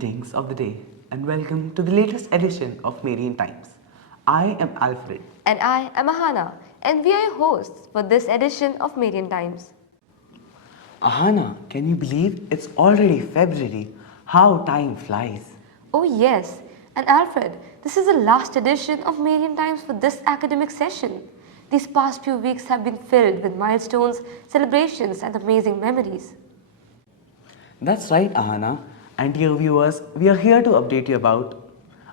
Greetings of the day and welcome to the latest edition of Marian Times. I am Alfred. And I am Ahana, and we are your hosts for this edition of Marian Times. Ahana, can you believe it's already February? How time flies. Oh yes, and Alfred, this is the last edition of Marian Times for this academic session. These past few weeks have been filled with milestones, celebrations and amazing memories. That's right, Ahana. And dear viewers, we are here to update you about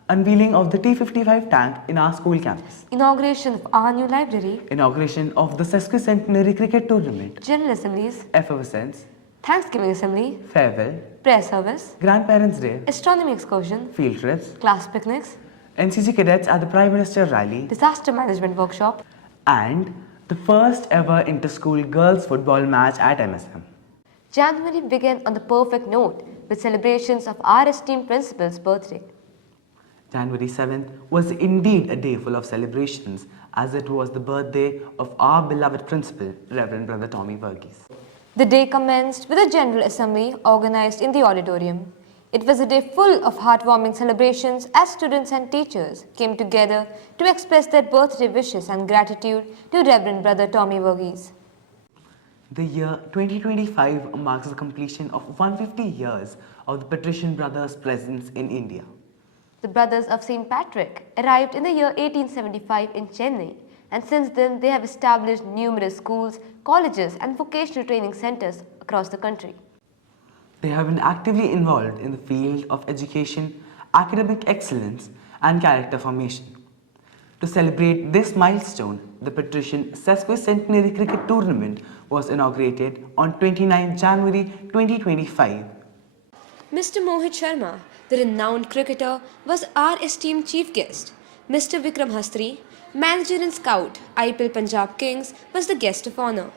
unveiling of the T55 tank in our school campus, Inauguration of our new library, inauguration of the Sesquicentenary cricket tournament, General Assemblies, Effervescence, Thanksgiving Assembly, farewell, Prayer Service, Grandparents' Day, Astronomy Excursion, field trips, Class Picnics, NCC cadets at the Prime Minister rally, Disaster Management Workshop, and the first ever inter-school girls football match at MSM. January began on the perfect note with celebrations of our esteemed principal's birthday. January 7th was indeed a day full of celebrations as it was the birthday of our beloved principal, Reverend Brother Tommy Verghese. The day commenced with a General Assembly organized in the auditorium. It was a day full of heartwarming celebrations as students and teachers came together to express their birthday wishes and gratitude to Reverend Brother Tommy Verghese. The year 2025 marks the completion of 150 years of the Patrician Brothers' presence in India. The Brothers of St. Patrick arrived in the year 1875 in Chennai, and since then they have established numerous schools, colleges and vocational training centers across the country. They have been actively involved in the field of education, academic excellence and character formation. To celebrate this milestone, the Patrician Sesquicentenary cricket tournament was inaugurated on 29 January 2025. Mr. Mohit Sharma, the renowned cricketer, was our esteemed chief guest. Mr. Vikram Hastri, manager and scout, IPL Punjab Kings, was the guest of honor.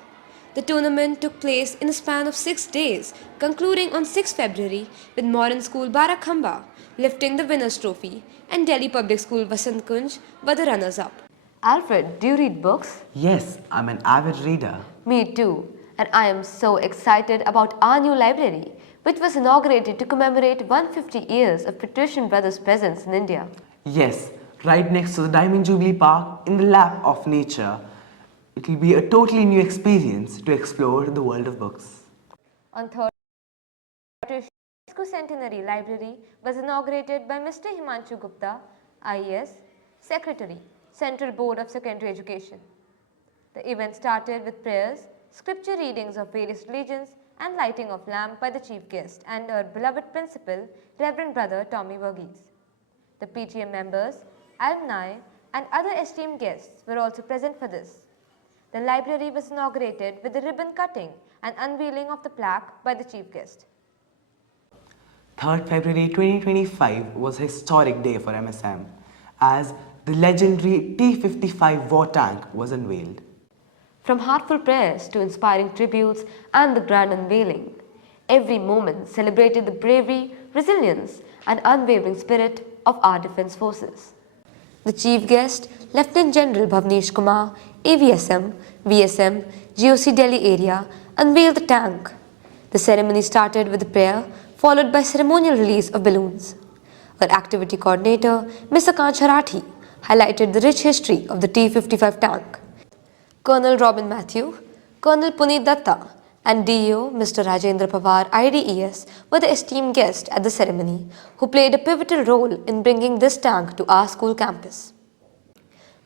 The tournament took place in a span of 6 days, concluding on 6 February with Modern School Barakhamba lifting the winners' trophy and Delhi Public School Vasant Kunj were the runners-up. Alfred, do you read books? Yes, I'm an avid reader. Me too, and I am so excited about our new library, which was inaugurated to commemorate 150 years of Patrician Brothers' presence in India. Yes, right next to the Diamond Jubilee Park in the lap of nature. It will be a totally new experience to explore the world of books. On 3rd Sesquicentenary Library was inaugurated by Mr. Himanshu Gupta, IAS, Secretary, Central Board of Secondary Education. The event started with prayers, scripture readings of various religions and lighting of lamp by the chief guest and our beloved principal, Reverend Brother Tommy Verghese. The PTM members, alumni and other esteemed guests were also present for this. The library was inaugurated with the ribbon cutting and unveiling of the plaque by the chief guest. 3rd February 2025 was a historic day for MSM as the legendary T55 war tank was unveiled. From heartfelt prayers to inspiring tributes and the grand unveiling, every moment celebrated the bravery, resilience and unwavering spirit of our defence forces. The chief guest, Lieutenant General Bhavnesh Kumar, AVSM, VSM, GOC Delhi area, unveiled the tank. The ceremony started with a prayer followed by ceremonial release of balloons. Our activity coordinator, Ms. Akanksha Rathi, highlighted the rich history of the T55 tank. Colonel Robin Matthew, Colonel Puneet Datta and DEO Mr. Rajendra Pawar IDES were the esteemed guests at the ceremony who played a pivotal role in bringing this tank to our school campus.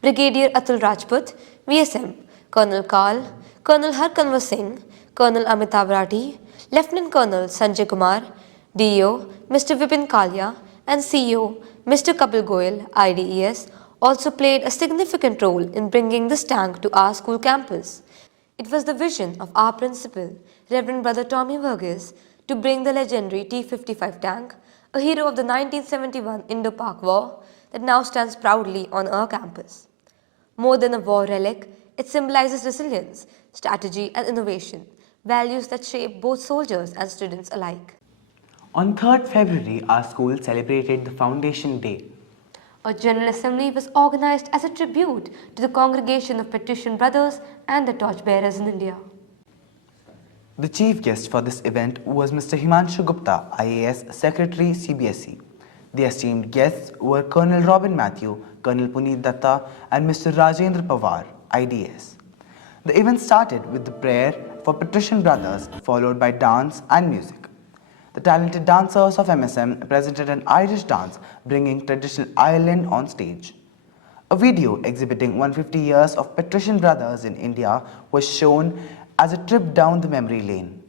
Brigadier Atul Rajput, VSM, Colonel Kal, Colonel Harkanwar Singh, Colonel Amitav Rathi, Lieutenant Colonel Sanjay Kumar, DEO Mr. Vipin Kalia and CEO Mr. Kapil Goyal IDES also played a significant role in bringing this tank to our school campus. It was the vision of our principal, Reverend Brother Tommy Verghese, to bring the legendary T55 tank, a hero of the 1971 Indo-Pak War, that now stands proudly on our campus. More than a war relic, it symbolizes resilience, strategy and innovation, values that shape both soldiers and students alike. On 3rd February, our school celebrated the Foundation Day. A General Assembly was organized as a tribute to the congregation of Patrician Brothers and the torchbearers in India. The chief guest for this event was Mr. Himanshu Gupta, IAS Secretary, CBSE. The esteemed guests were Colonel Robin Matthew, Colonel Puneet Datta, and Mr. Rajendra Pawar, IDS. The event started with the prayer for Patrician Brothers, followed by dance and music. The talented dancers of MSM presented an Irish dance, bringing traditional Ireland on stage. A video exhibiting 150 years of Patrician Brothers in India was shown as a trip down the memory lane.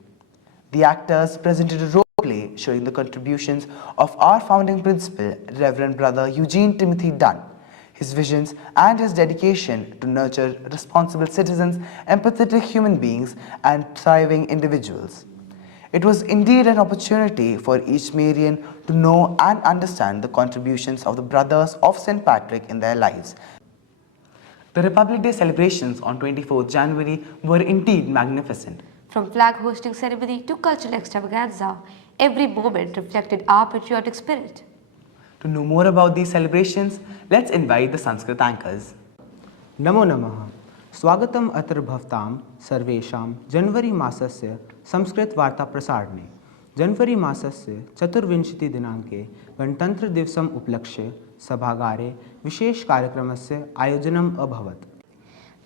The actors presented a role play showing the contributions of our founding principal, Reverend Brother Eugene Timothy Dunn, his visions and his dedication to nurture responsible citizens, empathetic human beings, and thriving individuals. It was indeed an opportunity for each Marian to know and understand the contributions of the Brothers of St. Patrick in their lives. The Republic Day celebrations on 24th January were indeed magnificent. From flag hosting ceremony to cultural extravaganza, every moment reflected our patriotic spirit. To know more about these celebrations, let's invite the Sanskrit anchors. नमो नमः स्वागतम् अत्र भवतां सर्वेषां जनवरी मासस्य संस्कृतवार्ताप्रसारणे जनवरी मासस्य चतुर्विंशतिदिनाङ्के गणतन्त्रदिवसम् उपलक्ष्य सभागारे विशेषकार्यक्रमस्य आयोजनम् अभवत्।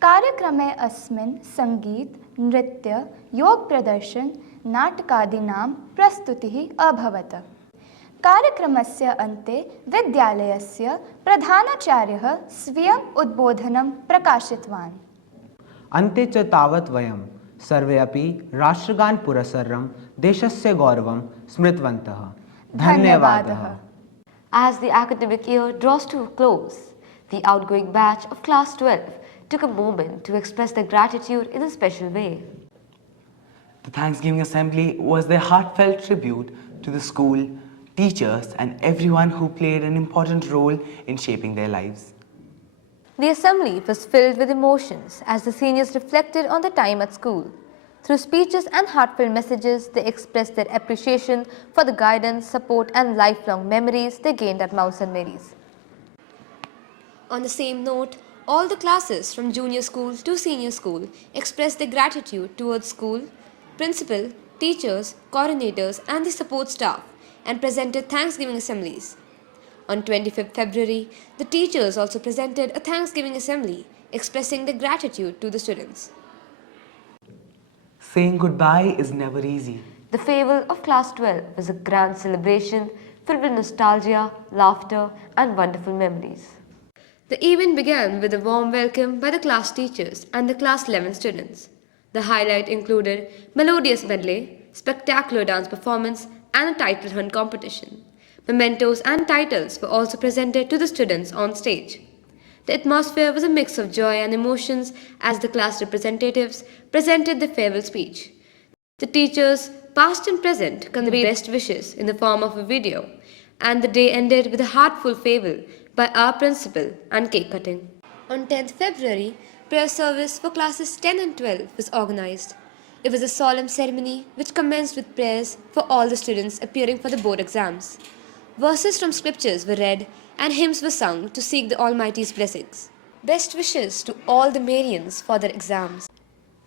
कार्यक्रमे अस्मिन् सङ्गीत, नृत्य, योगप्रदर्शन, नाटकादीनां प्रस्तुतिः अभवत्। कार्यक्रमस्य अन्ते विद्यालयस्य प्रधानाचार्यः स्वीयम् उद्बोधनं प्रकाशितवान्। अन्ते च तावत् वयं सर्वे अपि राष्ट्रगान पुरस्सरं देशस्य गौरवं स्मृतवन्तः। धन्यवादः। As the academic year draws to a close, the outgoing batch of Class 12 took a moment to express their gratitude in a special way. The Thanksgiving Assembly was their heartfelt tribute to the school, teachers, and everyone who played an important role in shaping their lives. The assembly was filled with emotions as the seniors reflected on their time at school. Through speeches and heartfelt messages, they expressed their appreciation for the guidance, support, and lifelong memories they gained at Mount St. Mary's. On the same note, all the classes from junior school to senior school expressed their gratitude towards school, principal, teachers, coordinators, and the support staff, and presented Thanksgiving assemblies. On 25th February, the teachers also presented a Thanksgiving assembly, expressing their gratitude to the students. Saying goodbye is never easy. The farewell of Class 12 was a grand celebration filled with nostalgia, laughter, and wonderful memories. The event began with a warm welcome by the class teachers and the Class 11 students. The highlight included melodious medley, spectacular dance performance, and a title hunt competition. Mementos and titles were also presented to the students on stage. The atmosphere was a mix of joy and emotions as the class representatives presented their farewell speech. The teachers, past and present, conveyed best wishes in the form of a video, and the day ended with a heartful farewell by our principal and cake cutting. On 10th February, prayer service for classes 10 and 12 was organized. It was a solemn ceremony which commenced with prayers for all the students appearing for the board exams. Verses from scriptures were read and hymns were sung to seek the Almighty's blessings. Best wishes to all the Marians for their exams.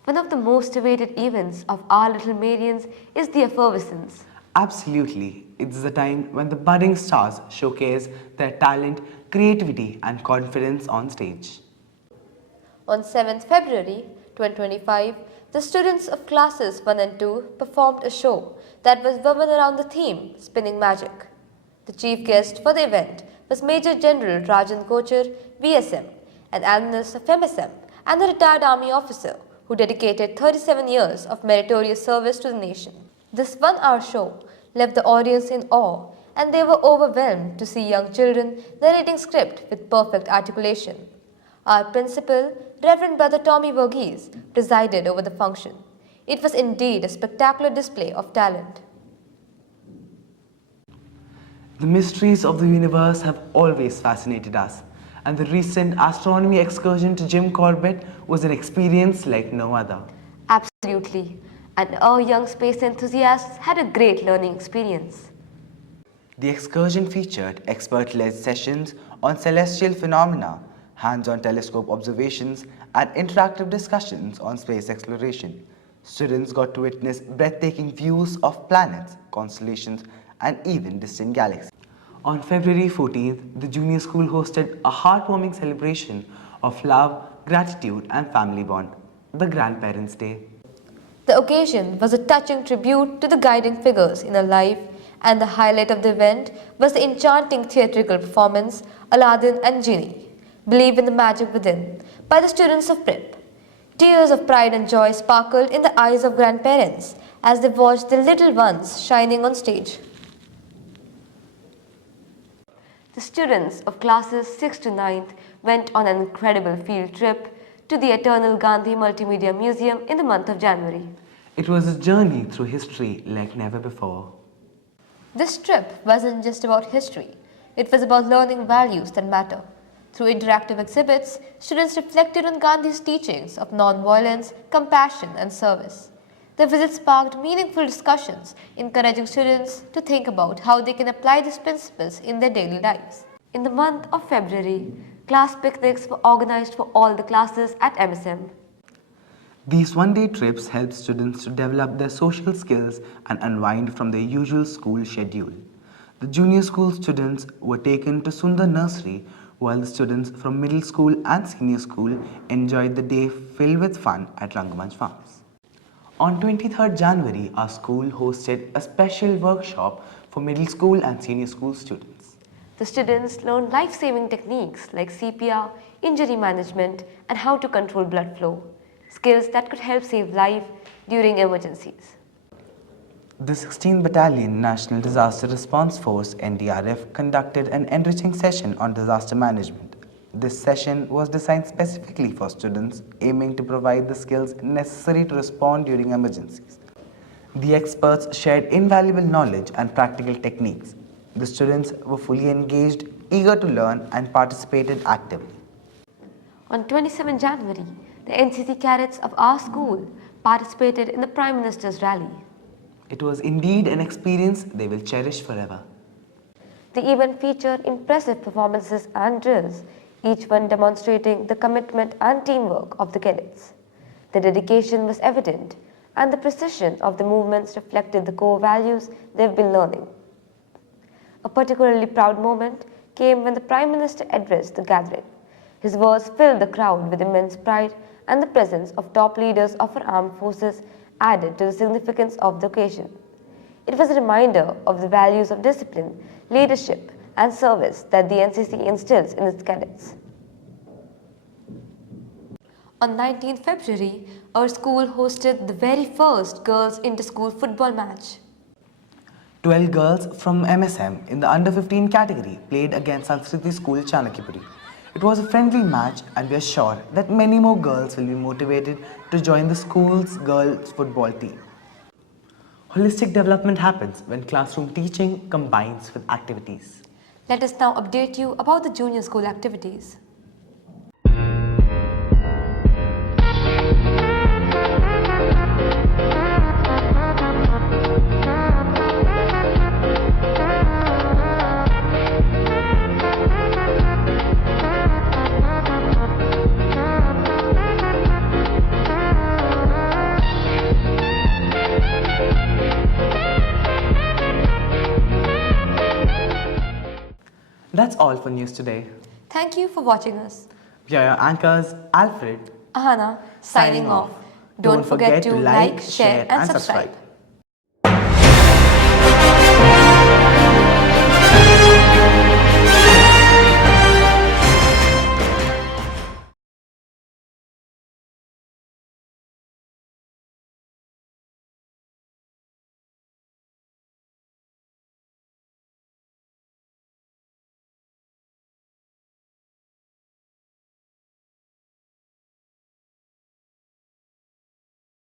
One of the most awaited events of our little Marians is the Effervescence. Absolutely, it's the time when the budding stars showcase their talent, creativity, and confidence on stage. On 7th February 2025, the students of classes 1 and 2 performed a show that was woven around the theme Spinning Magic. The chief guest for the event was Major General Rajan Kochar, VSM, an alumnus of MSM and a retired army officer who dedicated 37 years of meritorious service to the nation. This one-hour show left the audience in awe, and they were overwhelmed to see young children narrating script with perfect articulation. Our principal, Reverend Brother Tommy Verghese, presided over the function. It was indeed a spectacular display of talent. The mysteries of the universe have always fascinated us, and the recent astronomy excursion to Jim Corbett was an experience like no other. Absolutely, and our young space enthusiasts had a great learning experience. The excursion featured expert-led sessions on celestial phenomena, hands-on telescope observations, and interactive discussions on space exploration. Students got to witness breathtaking views of planets, constellations, and even distant galaxies. On February 14th, the junior school hosted a heartwarming celebration of love, gratitude, and family bond, the Grandparents' Day. The occasion was a touching tribute to the guiding figures in her life, and the highlight of the event was the enchanting theatrical performance Aladdin and Genie, Believe in the Magic Within, by the students of Prep. Tears of pride and joy sparkled in the eyes of grandparents as they watched their little ones shining on stage. The students of classes 6th to 9th went on an incredible field trip to the Eternal Gandhi Multimedia Museum in the month of January. It was a journey through history like never before. This trip wasn't just about history, it was about learning values that matter. Through interactive exhibits, students reflected on Gandhi's teachings of non-violence, compassion, and service. The visit sparked meaningful discussions, encouraging students to think about how they can apply these principles in their daily lives. In the month of February, class picnics were organized for all the classes at MSM. These one-day trips help students to develop their social skills and unwind from their usual school schedule. The junior school students were taken to Sundar Nursery, while the students from middle school and senior school enjoyed the day filled with fun at Rangamanch Farms. On 23rd January, our school hosted a special workshop for middle school and senior school students. The students learned life-saving techniques like CPR, injury management, and how to control blood flow, skills that could help save life during emergencies. The 16th Battalion National Disaster Response Force (NDRF) conducted an enriching session on disaster management. This session was designed specifically for students, aiming to provide the skills necessary to respond during emergencies. The experts shared invaluable knowledge and practical techniques. The students were fully engaged, eager to learn, and participated actively. On 27 January, the NCC cadets of our school participated in the Prime Minister's rally. It was indeed an experience they will cherish forever. The event featured impressive performances and drills, each one demonstrating the commitment and teamwork of the cadets. The dedication was evident, and the precision of the movements reflected the core values they've been learning. A particularly proud moment came when the Prime Minister addressed the gathering. His words filled the crowd with immense pride, and the presence of top leaders of our armed forces added to the significance of the occasion. It was a reminder of the values of discipline, leadership, and service that the NCC instills in its cadets. On 19th February, our school hosted the very first girls' inter-school football match. 12 girls from MSM in the under-15 category played against Sanskriti School Chanakyapuri. It was a friendly match, and we are sure that many more girls will be motivated to join the school's girls' football team. Holistic development happens when classroom teaching combines with activities. Let us now update you about the junior school activities. That's all for news today. Thank you for watching us. We are your anchors, Alfred, Ahana, signing off. Don't forget to like, share, and subscribe.